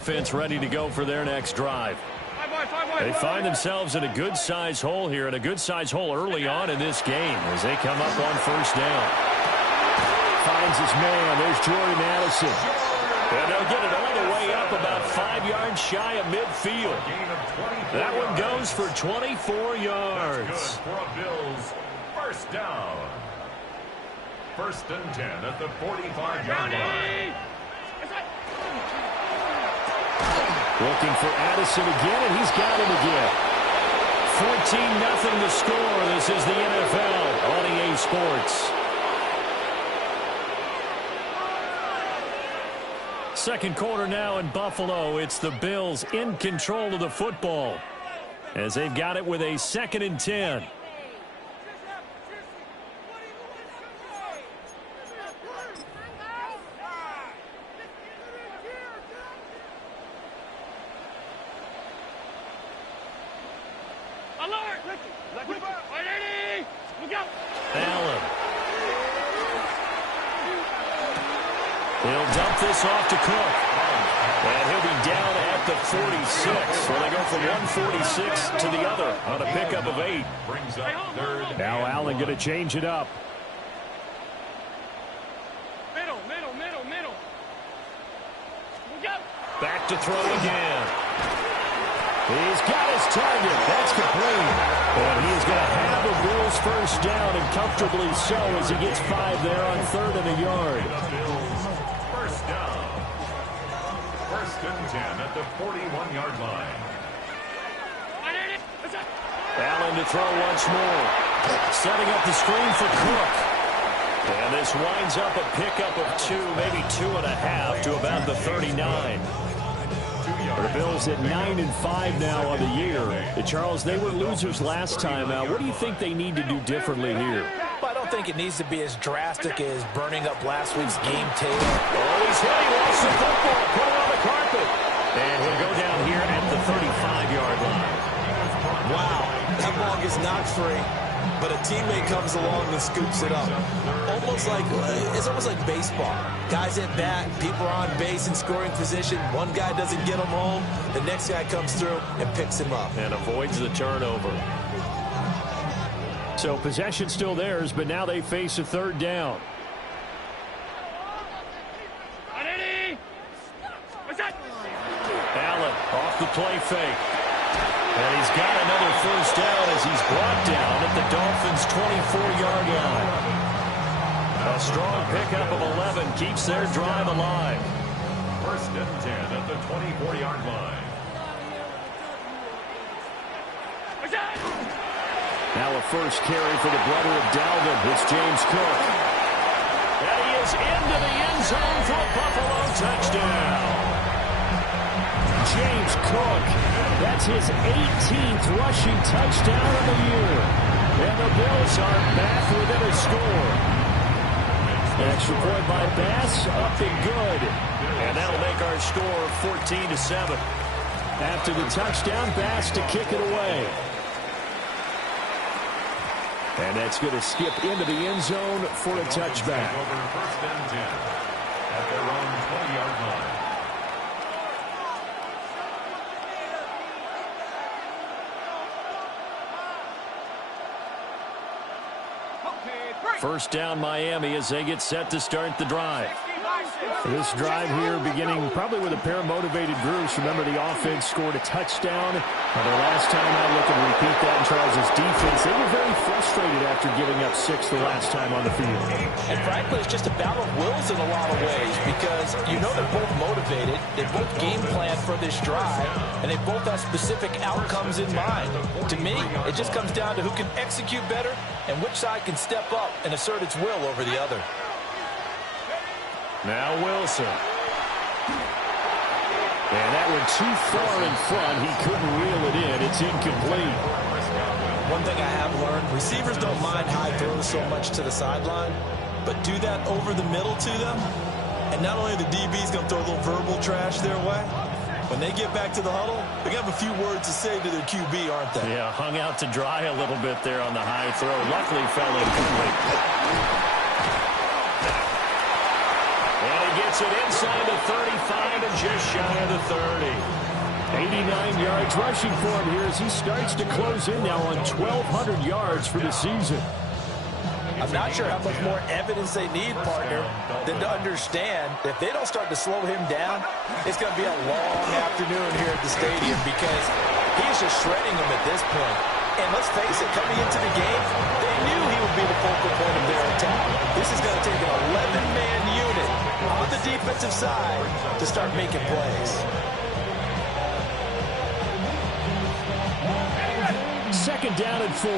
Offense ready to go for their next drive. They find themselves in a good-sized hole here, and a good-sized hole early on in this game as they come up on first down. Finds his man. There's Jordan Addison. And they'll get it all the way up about 5 yards shy of midfield. That one goes for 24 yards. That's good for a Bills first down. 1st and 10 at the 45-yard line. Looking for Addison again, and he's got him again. 14-0 the score. This is the NFL on EA Sports. Second quarter now in Buffalo. It's the Bills in control of the football as they've got it with a 2nd and 10. Allen. He'll dump this off to Cook. And he'll be down at the 46. So they go from 146 to the other on a pickup of 8. Brings up 3rd. Now Allen going to change it up. Middle. Back to throw again. He's got his target. That's complete. And he is going to have the Bills first down, and comfortably so, as he gets 5 there on 3rd and a yard. The Bills first down. 1st and 10 at the 41-yard line. Allen to throw once more. Setting up the screen for Cook. And this winds up a pickup of 2, maybe 2.5 to about the 39. The Bills at 9-5 now on the year. Charles, they were losers last time. What do you think they need to do differently here? Well, I don't think it needs to be as drastic as burning up last week's game tape. Oh, he's hit. He lost the football. Put it on the carpet. And he'll go down here at the 35-yard line. Wow, that ball gets knocked free, but a teammate comes along and scoops it up. It's almost like baseball. Guys at bat, people are on base in scoring position. One guy doesn't get him home. The next guy comes through and picks him up. And avoids the turnover. So possession still theirs, but now they face a 3rd down. Allen off the play fake. And he's got another first down as he's brought down at the Dolphins' 24-yard line. A strong pickup of 11 keeps their drive alive. 1st and 10 at the 24-yard line. Now a first carry for the brother of Dalvin. It's James Cook. And he is into the end zone for a Buffalo touchdown. James Cook. That's his 18th rushing touchdown of the year. And the Bills are back within a score. Extra point by Bass, up and good. And that'll make our score 14-7. After the touchdown, Bass to kick it away. And that's going to skip into the end zone for a touchback. Over 1st and 10 at their own 20-yard line. First down Miami as they get set to start the drive. This drive here beginning probably with a pair of motivated groups. Remember, the offense scored a touchdown. The last time I look and repeat that in Charles' defense, they were very frustrated after giving up 6 the last time on the field. And frankly, it's just a battle of wills in a lot of ways because you know they're both motivated. They both game plan for this drive, and they both have specific outcomes in mind. To me, it just comes down to who can execute better and which side can step up and assert its will over the other. Now Wilson. And that went too far in front. He couldn't reel it in. It's incomplete. One thing I have learned, receivers don't mind high throws so much to the sideline, but do that over the middle to them, and not only the DB's going to throw a little verbal trash their way, when they get back to the huddle, they're going to have a few words to say to their QB, aren't they? Yeah, hung out to dry a little bit there on the high throw. Luckily fell incomplete. And he gets Gets it inside the 35 and just shy of the 30. 89 yards rushing for him here as he starts to close in now on 1,200 yards for the season. I'm not sure how much more evidence they need, partner, than to understand that if they don't start to slow him down, it's going to be a long afternoon here at the stadium because he's just shredding them at this point. And let's face it, coming into the game, they knew he would be the focal point of their attack. This is going to take an 11-man unit on the defensive side to start making plays. Second down and 4.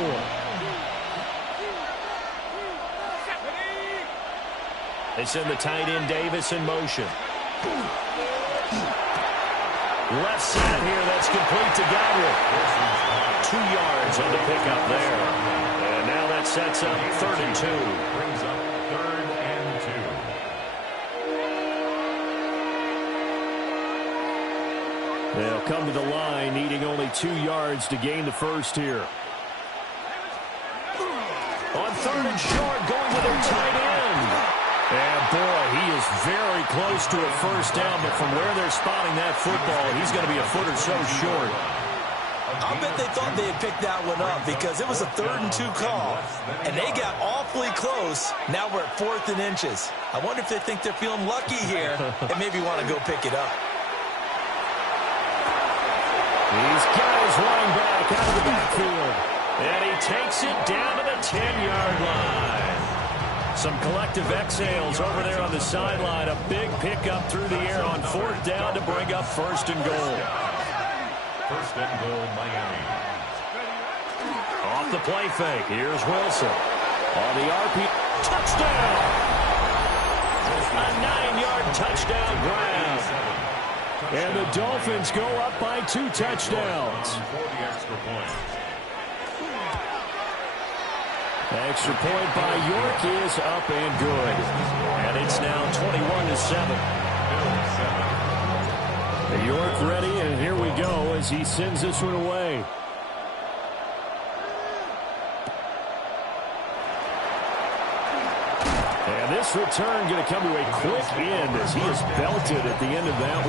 They send the tight end Davis in motion. Left side here, that's complete to Godwin. 2 yards on the pickup there. And now that sets up 3rd and 2. Brings up 3rd and 2. They'll come to the line, needing only 2 yards to gain the first here. On 3rd and short, going to their tight end. And, boy, he is very close to a first down, but from where they're spotting that football, he's going to be a foot or so short. I bet they thought they had picked that one up because it was a 3rd and 2 call, and they got awfully close. Now we're at 4th and inches. I wonder if they think they're feeling lucky here and maybe want to go pick it up. He's got his running back out of the backfield. And he takes it down to the 10-yard line. Some collective exhales over there on the sideline. A big pickup through the air on 4th down to bring up 1st and goal. 1st and goal, Miami. Off the play fake. Here's Wilson. On the RP. Touchdown! A 9-yard touchdown grab. And the Dolphins go up by 2 touchdowns. For the extra point. Extra point by York is up and good. And it's now 21-7. York ready, and here we go as he sends this one away. And this return going to come to a quick end as he is belted at the end of that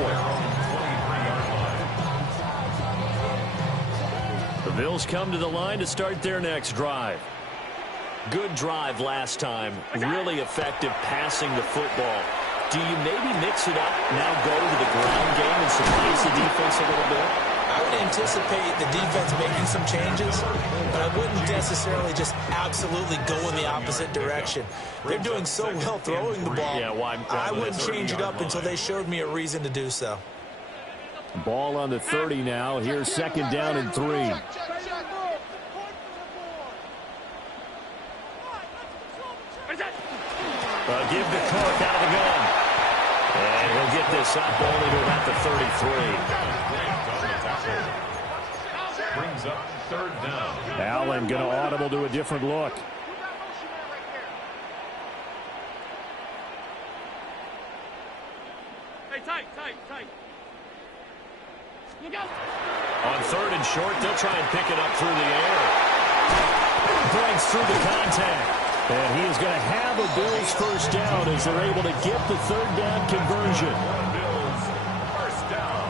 one. The Bills come to the line to start their next drive. Good drive last time. Really effective passing the football. Do you maybe mix it up, now go to the ground game and surprise the defense a little bit? I would anticipate the defense making some changes, but I wouldn't necessarily just absolutely go in the opposite direction. They're doing so well throwing the ball. Yeah, I wouldn't change it up until they showed me a reason to do so. Ball on the 30 now. Here's 2nd down and 3. Give the Cook out of the gun. And he'll get this up only to about the 33. Brings up 3rd down. Allen going to audible to a different look. Hey, tight. Look out. On 3rd and short, they'll try and pick it up through the air. Breaks through the contact. And he is going to have a Bills first down as they're able to get the 3rd down conversion. Bills first down.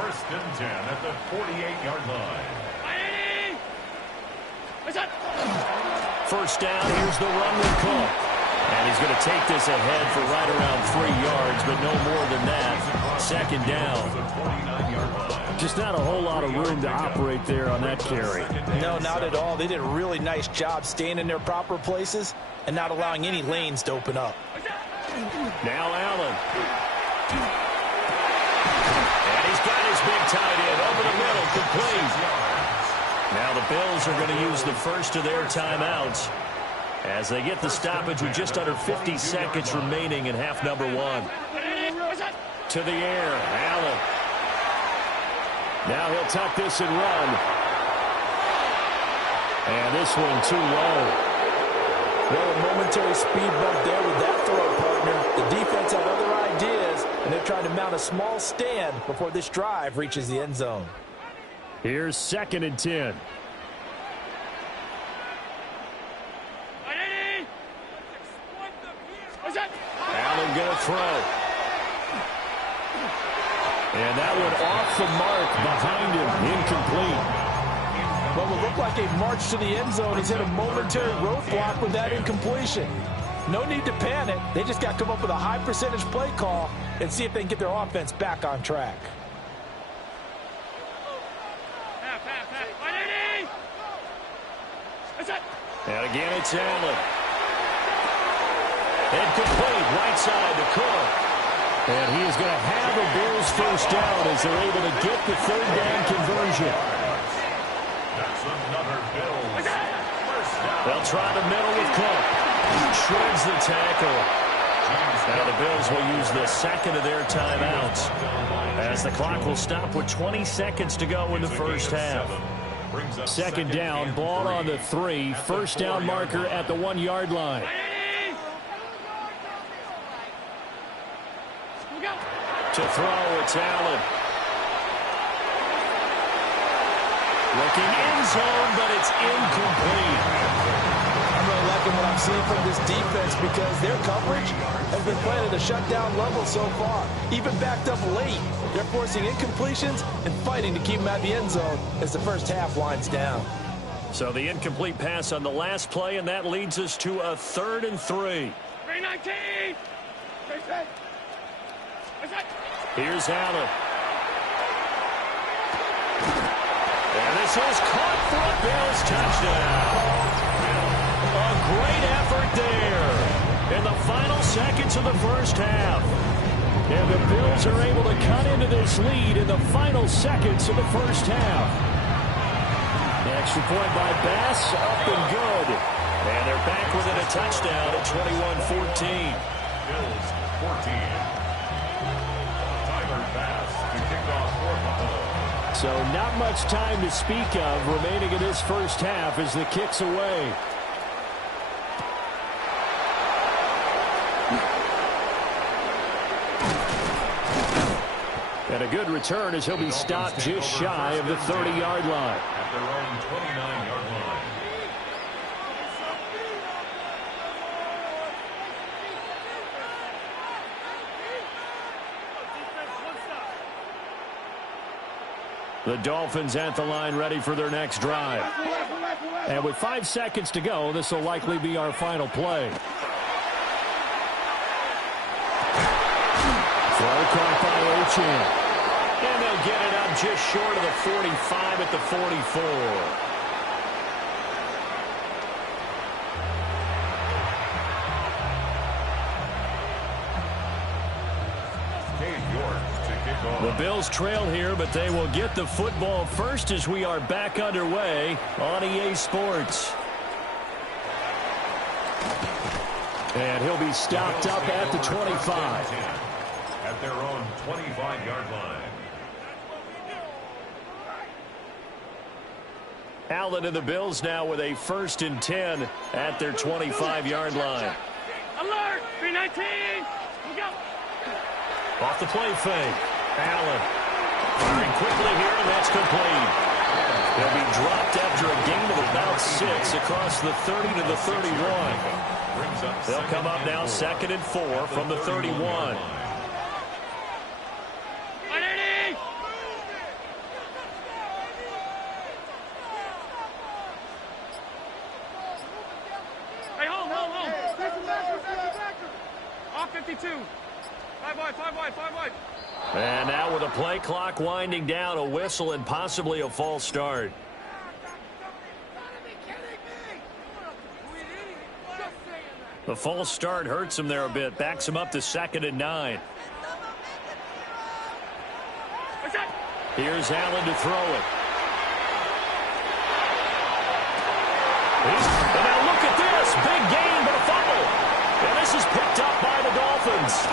1st and 10 at the 48-yard line. First down, here's the run with Cook. And he's going to take this ahead for right around 3 yards, but no more than that. 2nd down. Just not a whole lot of room to operate there on that carry. No, not at all. They did a really nice job staying in their proper places and not allowing any lanes to open up. Now Allen. And he's got his big tight end over the middle, complete. Now the Bills are going to use the first of their timeouts as they get the stoppage with just under 50 seconds remaining in half number 1. To the air, Allen. Now he'll tuck this and run. And this one too low. Well, a momentary speed bump there with that throw, partner. The defense had other ideas, and they're trying to mount a small stand before this drive reaches the end zone. Here's 2nd and 10. Allen going to throw. And that one off the mark behind him. Incomplete. Well, it looked like a march to the end zone. He's hit a momentary roadblock with that incompletion. No need to panic. They just got to come up with a high percentage play call and see if they can get their offense back on track. And again, it's Allen. Incomplete, right side to Cook. And he is going to have a Bills first down as they're able to get the third down conversion. That's another Bills first down. They'll try the middle with Cook. Shreds the tackle. Now the Bills will use the second of their timeouts as the clock will stop with 20 seconds to go in the first half. Second down, ball on the 3. First down marker at the 1-yard line. To throw, it's Allen. Looking end zone, but it's incomplete. I'm really liking what I'm seeing from this defense because their coverage has been playing at a shutdown level so far. Even backed up late, they're forcing incompletions and fighting to keep them at the end zone as the first half winds down. So the incomplete pass on the last play, and that leads us to a 3rd and 3. 319! Here's Allen. And this is caught for a Bills touchdown. A great effort there in the final seconds of the first half. And the Bills are able to cut into this lead in the final seconds of the first half. The extra point by Bass, up and good. And they're back within a touchdown at 21-14. Bills 14. Tyler Bass to kick off for Buffalo. So not much time to speak of remaining in this first half as the kick's away. And a good return as he'll be stopped just shy of the 30-yard line. At their own 29-yard line. The Dolphins at the line ready for their next drive. And with 5 seconds to go, this will likely be our final play. Throw caught by Ochan. And they'll get it up just short of the 45 at the 44. The Bills trail here, but they will get the football first as we are back underway on EA Sports. And he'll be stopped up at the 25. At their own 25-yard line. Allen and the Bills now with a 1st and 10 at their 25-yard line. Alert! 319! We go! Off the play fake. Allen firing quickly here, and that's complete. He'll be dropped after a gain of about 6 across the 30 to the 31. They'll come up now 2nd and 4 from the 31. Off 52. 5 wide. And now with a play clock winding down, a whistle and possibly a false start. The false start hurts him there a bit. Backs him up to 2nd and 9. Here's Allen to throw it. And now look at this. Big gain, but a fumble. And this is picked up by the Dolphins.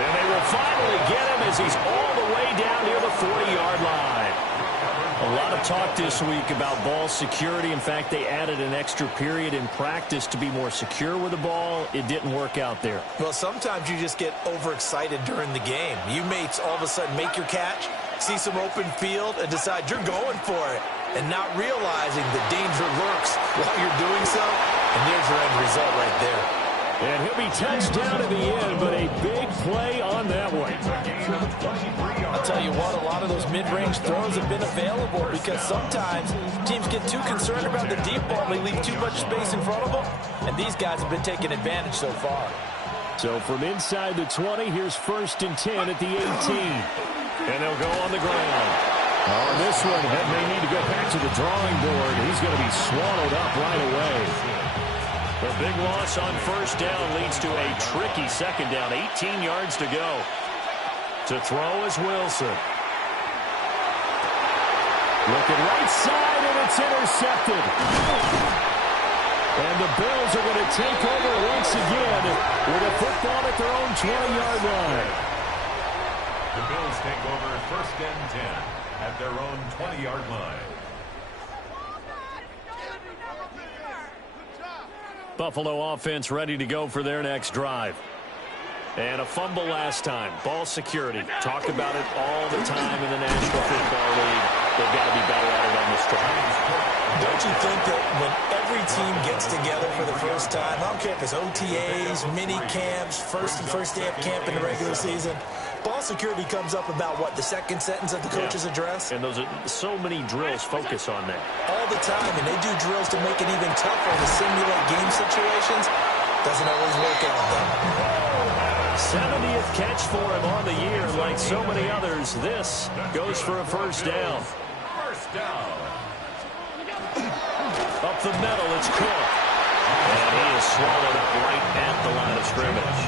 And they will finally get him as he's all the way down near the 40-yard line. A lot of talk this week about ball security. In fact, they added an extra period in practice to be more secure with the ball. It didn't work out there. Well, sometimes you just get overexcited during the game. You may all of a sudden make your catch, see some open field, and decide you're going for it, and not realizing the danger lurks while you're doing so. And there's your end result right there. And he'll be touched down in the end, but a big play on that one. I'll tell you what, a lot of those mid-range throws have been available because sometimes teams get too concerned about the deep ball and they leave too much space in front of them, and these guys have been taking advantage so far. So from inside the 20, here's 1st and 10 at the 18. And they'll go on the ground. On this one, that may need to go back to the drawing board. He's going to be swallowed up right away. The big loss on 1st down leads to a tricky 2nd down. 18 yards to go. To throw is Wilson. Looking right side, and it's intercepted. And the Bills are going to take over once again with a football at their own 20-yard line. The Bills take over 1st and 10 at their own 20-yard line. Buffalo offense ready to go for their next drive. And a fumble last time. Ball security. Talk about it all the time in the National Football League. They've got to be better at it on this drive. Don't you think that when every team gets together for the first time, I don't care if it's OTAs, mini camps, first day of camp in the regular season, ball security comes up about what, the second sentence of the coach's address? And those are so many drills focus on that. All the time, and they do drills to make it even tougher to simulate game situations. Doesn't always work out, though. 70th catch for him on the year. Like so many others, this goes for a 1st down. 1st down. Up the middle, it's Cook. And he is swallowed up right at the line of scrimmage.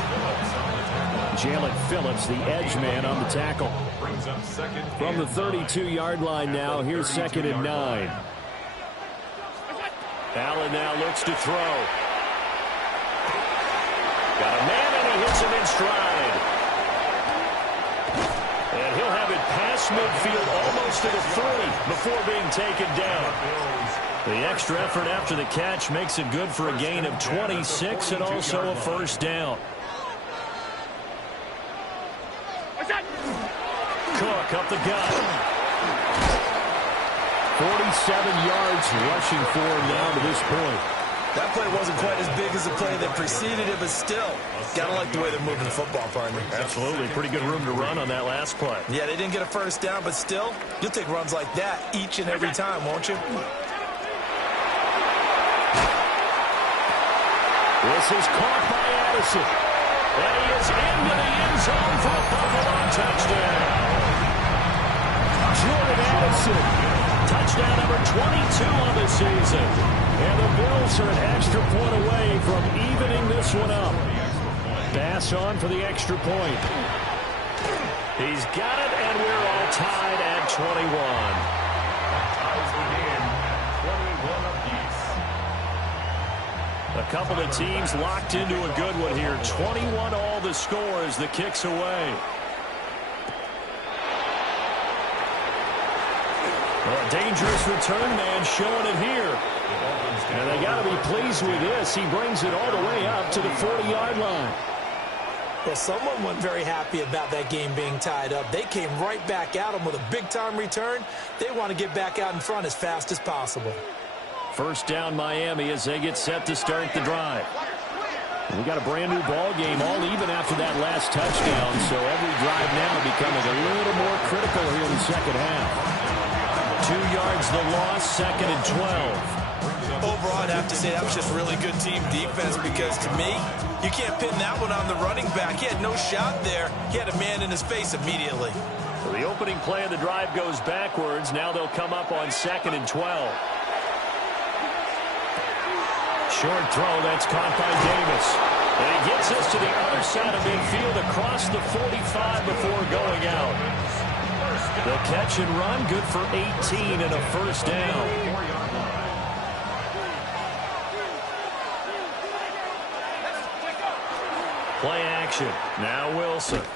Jalen Phillips, the edge man on the tackle. Brings up 2nd. From the 32-yard line now, here's 2nd and 9. Allen now looks to throw. Got a man, and he hits him in stride. And he'll have it past midfield almost to the 30 before being taken down. The extra effort after the catch makes it good for a gain of 26 and also a 1st down. Cook up the gut. 47 yards rushing for him now to this point. That play wasn't quite as big as the play that preceded it, but still, gotta like the way they're moving the football, partner. Absolutely. Pretty good room to run on that last play. Yeah, they didn't get a 1st down, but still, you'll take runs like that each and every time, won't you? This is caught by Addison. And he is into the end zone for a Buffalo touchdown. Jordan Addison, touchdown number 22 on the season. And the Bills are an extra point away from evening this one up. Bass on for the extra point. He's got it, and we're all tied at 21. Ties the game at 21 apiece. A couple of teams locked into a good one here. 21 all the score as the kick's away. A dangerous return man showing it here. And they got to be pleased with this. He brings it all the way up to the 40-yard line. Well, someone wasn't very happy about that game being tied up. They came right back at him with a big-time return. They want to get back out in front as fast as possible. 1st down Miami as they get set to start the drive. We got a brand-new ball game, all even after that last touchdown. So every drive now becoming a little more critical here in the second half. 2 yards the loss, 2nd and 12. Overall, I'd have to say that was just really good team defense because, to me, you can't pin that one on the running back. He had no shot there. He had a man in his face immediately. So the opening play of the drive goes backwards. Now they'll come up on 2nd and 12. Short throw, that's caught by Davis. And he gets us to the other side of midfield across the 45 before going out. The catch and run, good for 18 and a 1st down. Play action. Now Wilson. And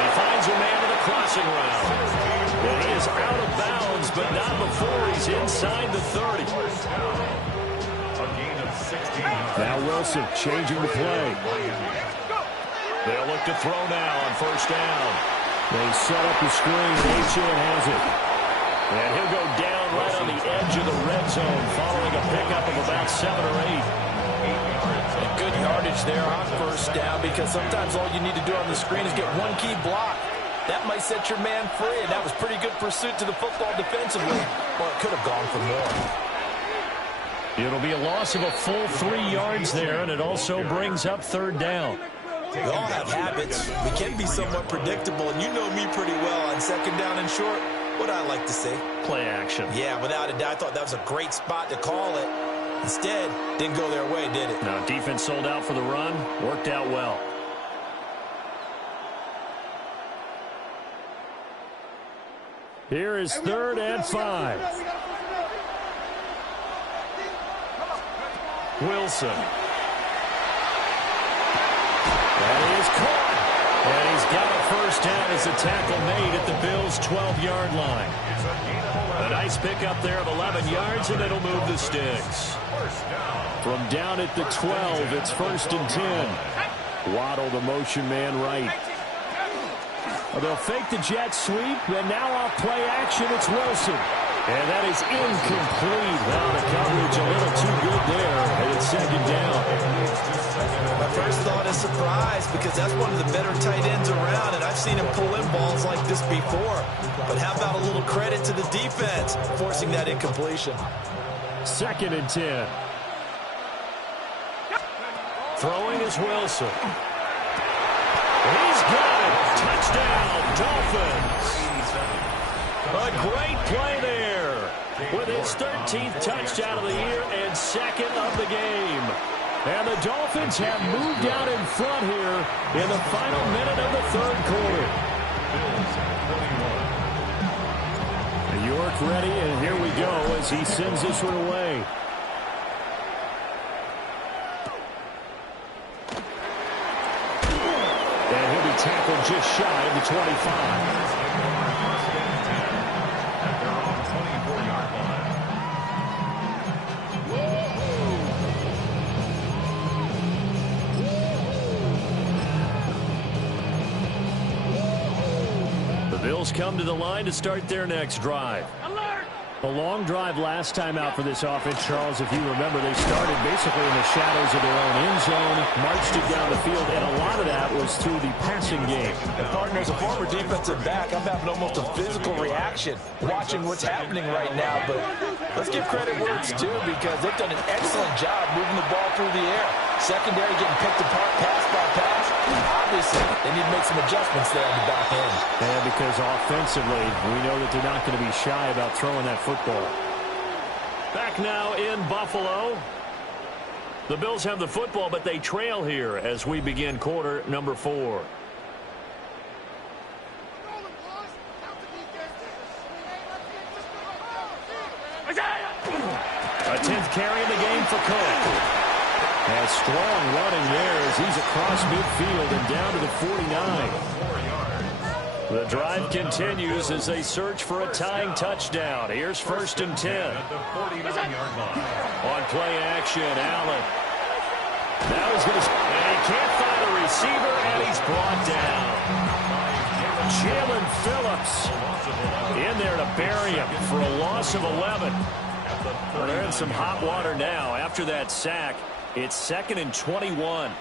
he finds a man to the crossing route. And he is out of bounds, but not before he's inside the 30. Now Wilson changing the play. They'll look to throw now on 1st down. They set up the screen. Achane has it. And he'll go down right on the edge of the red zone following a pickup of about 7 or 8. Good yardage there on first down, because sometimes all you need to do on the screen is get one key block. That might set your man free, and that was pretty good pursuit to the football defensively. Well, it could have gone for more. It'll be a loss of a full 3 yards there, and it also brings up third down. We all have habits. We can be somewhat predictable, and you know me pretty well on second down and short. What I like to say? Play action. Yeah, without a doubt, I thought that was a great spot to call it. Instead, didn't go their way, did it? Now, defense sold out for the run. Worked out well. Here is 3rd and 5. Wilson. That is caught. And he's got a first down as the tackle made at the Bills' 12-yard line. A nice pickup there of 11 yards, and it'll move the sticks. From down at the 12, it's 1st and 10. Waddle, the motion man, right. They'll fake the jet sweep, and now off play action, it's Wilson. And that is incomplete. Well, the coverage a little too good there, and it's 2nd down. My first thought is surprise, because that's one of the better tight ends around, and I've seen him pull in balls like this before. But how about a little credit to the defense forcing that incompletion? 2nd and 10. Throwing is Wilson. He's got it. Touchdown, Dolphins. A great play there with his 13th touchdown of the year and 2nd of the game. And the Dolphins have moved out in front here in the final minute of the 3rd quarter. York ready, and here we go as he sends this one away. And he'll be tackled just shy of the 25. Bills come to the line to start their next drive. Alert! A long drive last time out for this offense, Charles. If you remember, they started basically in the shadows of their own end zone, marched it down the field, and a lot of that was through the passing game. And partner, as a former defensive back, I'm having almost a physical reaction watching what's happening right now. But let's give credit where it's due, because they've done an excellent job moving the ball through the air. Secondary getting picked apart pass by pass. Obviously, they need to make some adjustments there on the back end. Yeah, because offensively, we know that they're not going to be shy about throwing that football. Back now in Buffalo. The Bills have the football, but they trail here as we begin quarter number 4. A 10th carry in the game for Cook. And strong running there as he's across midfield and down to the 49. The drive continues as they search for a tying touchdown. Here's 1st and 10. On play action, Allen. Now he's going to... And he can't find a receiver, and he's brought down. Jalen Phillips in there to bury him for a loss of 11. Well, they're in some hot water now after that sack. It's 2nd and 21.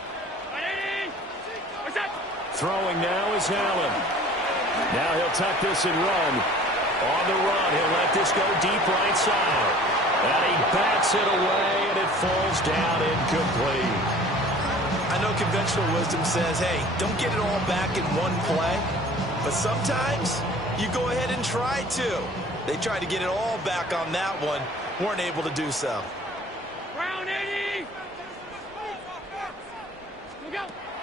Throwing now is Allen. Now he'll tuck this and run. On the run, he'll let this go deep right side. And he bats it away, and it falls down incomplete. I know conventional wisdom says, hey, don't get it all back in one play. But sometimes you go ahead and try to. They tried to get it all back on that one. Weren't able to do so. Round 80!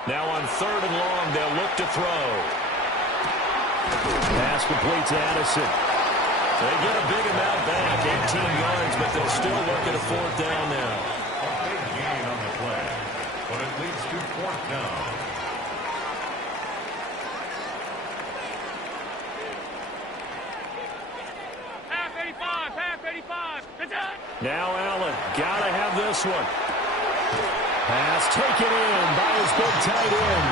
Now on 3rd and long, they'll look to throw. Pass complete to Addison. They get a big amount back, 18 yards, but they'll still look at a 4th down now. A big gain on the play, but it leads to 4th down. Half 85, half 85. Now Allen, gotta have this one. Pass taken in by his big tight end.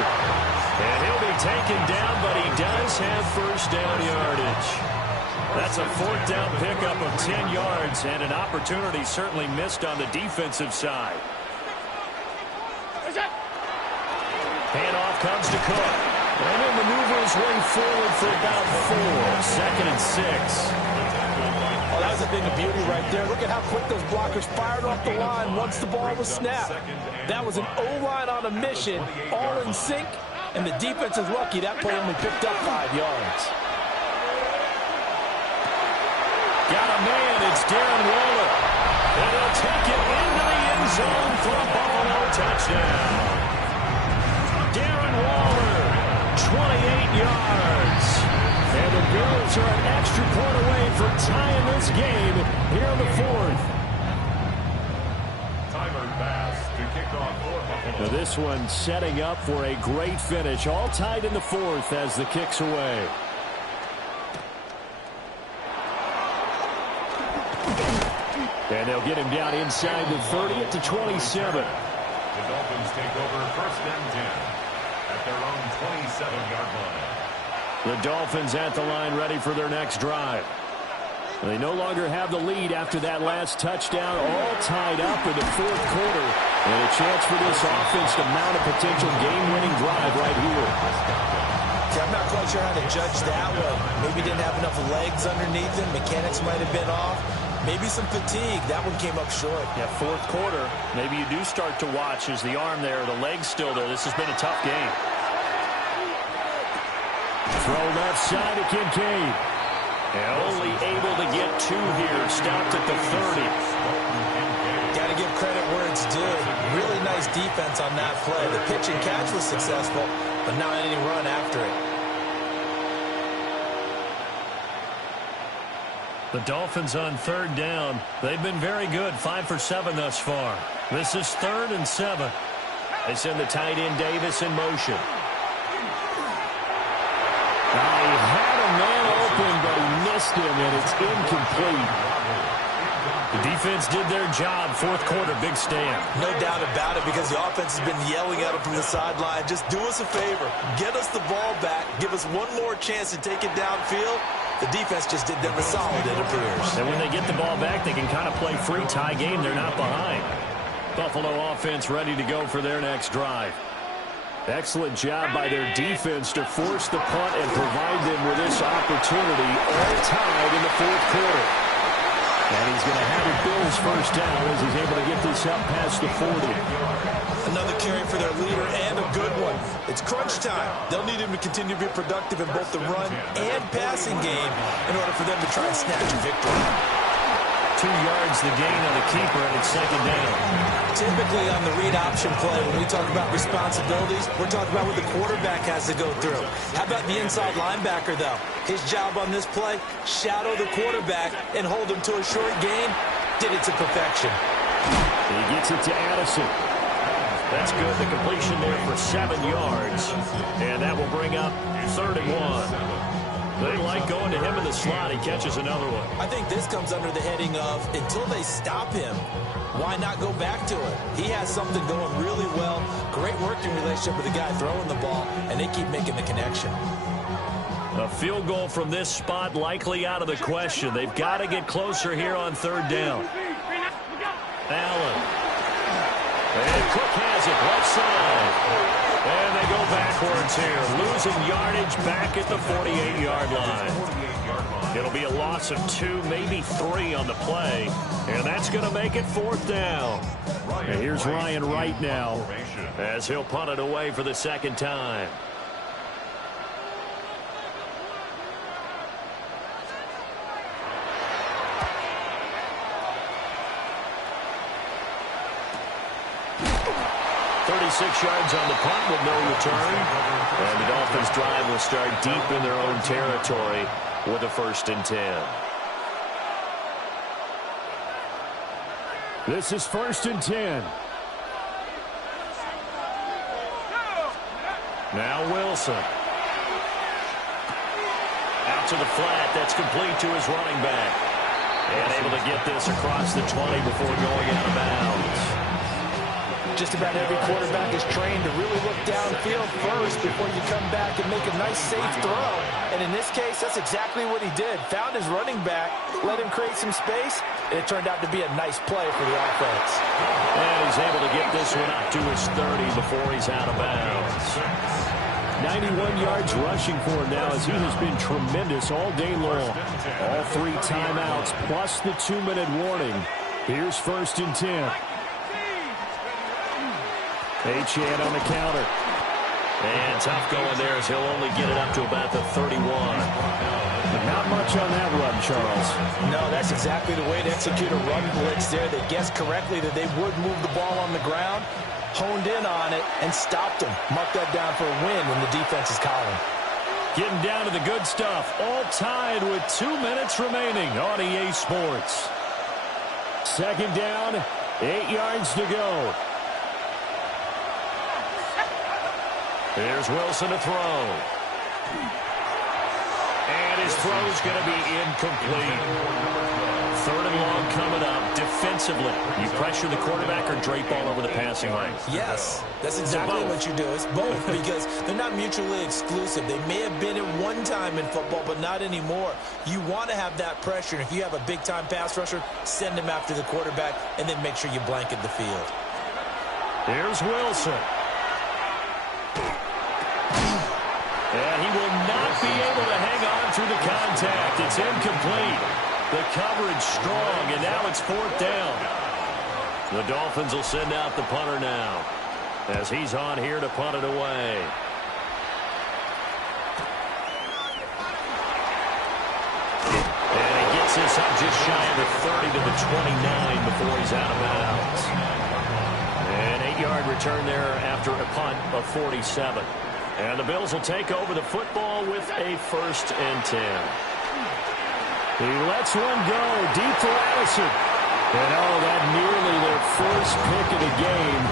And he'll be taken down, but he does have 1st down yardage. That's a 4th down pickup of 10 yards, and an opportunity certainly missed on the defensive side. Handoff comes to Cook. And he'll maneuver his way forward for about 4. 2nd and 6. Oh, that was a thing of beauty right there. Look at how quick those blockers fired off the line once the ball was snapped. That was an O-line on a mission, all in sync, and the defense is lucky that play only picked up 5 yards. Got a man, it's Darren Waller. And he'll take it into the end zone for a Buffalo touchdown. Darren Waller, 28 yards. And the Bills are an extra point away from tying this game here in the 4th. Tyler Bass to kick off for Buffalo. Now this one setting up for a great finish. All tied in the 4th as the kick's away. And they'll get him down inside the 30 at the 27. The Dolphins take over 1st and 10 at their own 27-yard line. The Dolphins at the line ready for their next drive. They no longer have the lead after that last touchdown, all tied up in the 4th quarter. And a chance for this offense to mount a potential game-winning drive right here. Okay, I'm not quite sure how to judge that one. Maybe didn't have enough legs underneath him. Mechanics might have been off. Maybe some fatigue. That one came up short. Yeah, 4th quarter. Maybe you do start to watch as the arm there, the leg's still there. This has been a tough game. Throw left side to Kincaid. And only able to get 2 here. Stopped at the 30. Got to give credit where it's due. Really nice defense on that play. The pitch and catch was successful, but not any run after it. The Dolphins on 3rd down. They've been very good. 5 for 7 thus far. This is 3rd and 7. They send the tight end Davis in motion. Now he had a man open, but he missed him, and it's incomplete. The defense did their job. 4th quarter, big stand. No doubt about it, because the offense has been yelling at him from the sideline. Just do us a favor. Get us the ball back. Give us one more chance to take it downfield. The defense just did them a solid, it appears. And when they get the ball back, they can kind of play free tie game. They're not behind. Buffalo offense ready to go for their next drive. Excellent job by their defense to force the punt and provide them with this opportunity, all tied in the 4th quarter. And he's going to have a Bills first down as he's able to get this up past the 40. Another carry for their leader, and a good one. It's crunch time. They'll need him to continue to be productive in both the run and passing game in order for them to try and snatch a victory. 2 yards the gain on the keeper, and it's 2nd down. Typically on the read option play, when we talk about responsibilities, we're talking about what the quarterback has to go through. How about the inside linebacker, though? His job on this play, shadow the quarterback and hold him to a short gain. Did it to perfection. He gets it to Addison. That's good. The completion there for 7 yards. And that will bring up 3rd and 1. They like going to him in the slot. He catches another one. I think this comes under the heading of, until they stop him, why not go back to it? He has something going really well. Great working relationship with the guy throwing the ball, and they keep making the connection. A field goal from this spot likely out of the question. They've got to get closer here on 3rd down. Allen. And Cook has it left side. And they go backwards here, losing yardage back at the 48-yard line. It'll be a loss of 2, maybe 3 on the play, and that's going to make it 4th down. And here's Ryan Wright now as he'll punt it away for the 2nd time. Six yards on the punt with no return. And the Dolphins drive will start deep in their own territory with a 1st and 10. This is 1st and 10. Now Wilson. Out to the flat. That's complete to his running back. And able to get this across the 20 before going out of bounds. Just about every quarterback is trained to really look downfield first before you come back and make a nice, safe throw. And in this case, that's exactly what he did. Found his running back, let him create some space, it turned out to be a nice play for the offense. And he's able to get this one up to his 30 before he's out of bounds. 91 yards rushing for him now as he has been tremendous all day long. All 3 timeouts plus the 2-minute warning. Here's 1st and 10. Achane on the counter. And tough going there as he'll only get it up to about the 31. But not much on that run, Charles. No, that's exactly the way to execute a run blitz there. They guessed correctly that they would move the ball on the ground, honed in on it, and stopped them. Mark that down for a win when the defense is calling. Getting down to the good stuff. All tied with 2 minutes remaining on EA Sports. 2nd down, 8 yards to go. Here's Wilson to throw. And his throw's going to be incomplete. 3rd and long coming up. Defensively, you pressure the quarterback or drape all over the passing lane? Yes, that's exactly what you do. It's both because they're not mutually exclusive. They may have been at one time in football, but not anymore. You want to have that pressure. And if you have a big-time pass rusher, send him after the quarterback and then make sure you blanket the field. Here's Wilson. And he will not be able to hang on through the contact. It's incomplete. The coverage strong, and now it's 4th down. The Dolphins will send out the punter now as he's on here to punt it away. And he gets this up just shy of the 30 to the 29 before he's out of bounds. An 8-yard return there after a punt of 47. And the Bills will take over the football with a 1st and 10. He lets one go deep for Allison. And that nearly their first pick of the game,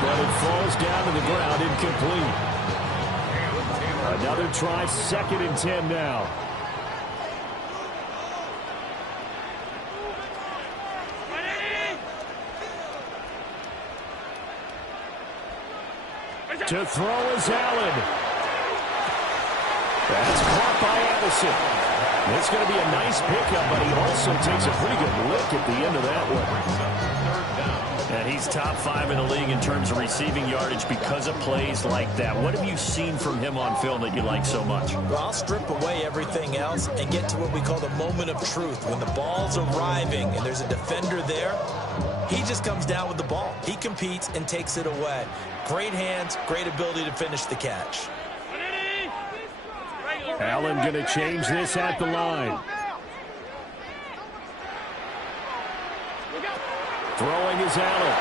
but it falls down to the ground incomplete. Another try, 2nd and 10 now. To throw is Allen. That's caught by Addison. It's going to be a nice pickup, but he also takes a pretty good lick at the end of that one. And he's top 5 in the league in terms of receiving yardage because of plays like that. What have you seen from him on film that you like so much? Well, I'll strip away everything else and get to what we call the moment of truth. When the ball's arriving and there's a defender there, he just comes down with the ball. He competes and takes it away. Great hands, great ability to finish the catch. Allen going to change this at the line. Throwing is Allen.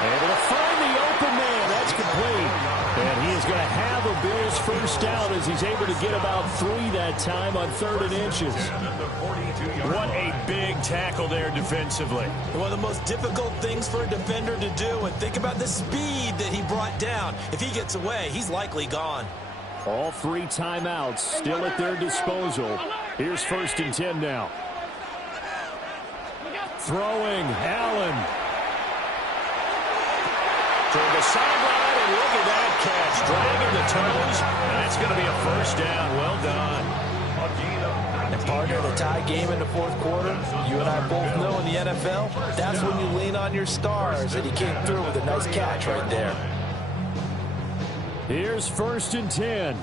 Able to find the open man. That's complete. And he is going to have a Bills 1st down as he's able to get about 3 that time on 3rd and inches. What a big tackle there defensively. One of the most difficult things for a defender to do. And think about the speed that he brought down. If he gets away, he's likely gone. All 3 timeouts still at their disposal. Here's 1st and 10 now. Throwing, Allen. To the sideline, and look at that catch. Dragging the toes, and it's going to be a 1st down. Well done. And partner, the tie game in the 4th quarter, you and I both know in the NFL, that's when you lean on your stars, and he came through with a nice catch right there. Here's 1st and 10.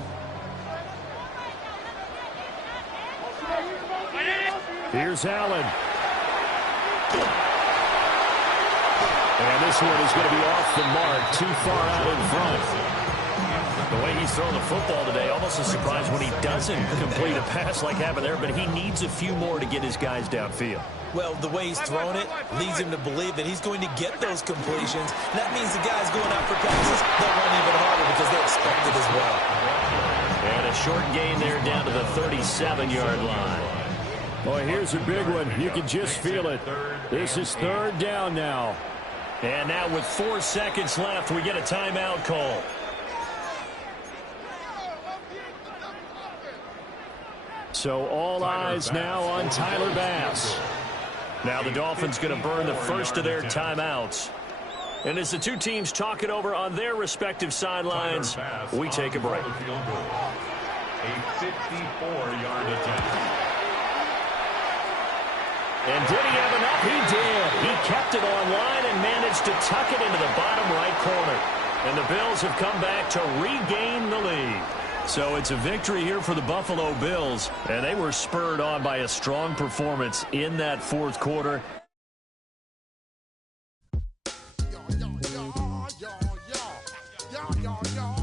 Here's Allen. And this one is going to be off the mark, too far out in front. The way he's throwing the football today, almost a surprise when he doesn't complete a pass like happened there, but he needs a few more to get his guys downfield. Well, the way he's thrown it leads him to believe that he's going to get those completions. And that means the guys going out for passes, they'll run even harder because they expect it as well. And a short gain there down to the 37-yard line. Boy, here's a big one. You can just feel it. This is 3rd down now. And now with 4 seconds left, we get a timeout call. So all eyes now on Tyler Bass. Now the Dolphins going to burn the first of their timeouts. And as the two teams talk it over on their respective sidelines, we take a break. A 54-yard attempt. And did he have enough? He did. He kept it online and managed to tuck it into the bottom right corner. And the Bills have come back to regain the lead. So it's a victory here for the Buffalo Bills. And they were spurred on by a strong performance in that fourth quarter. Yo.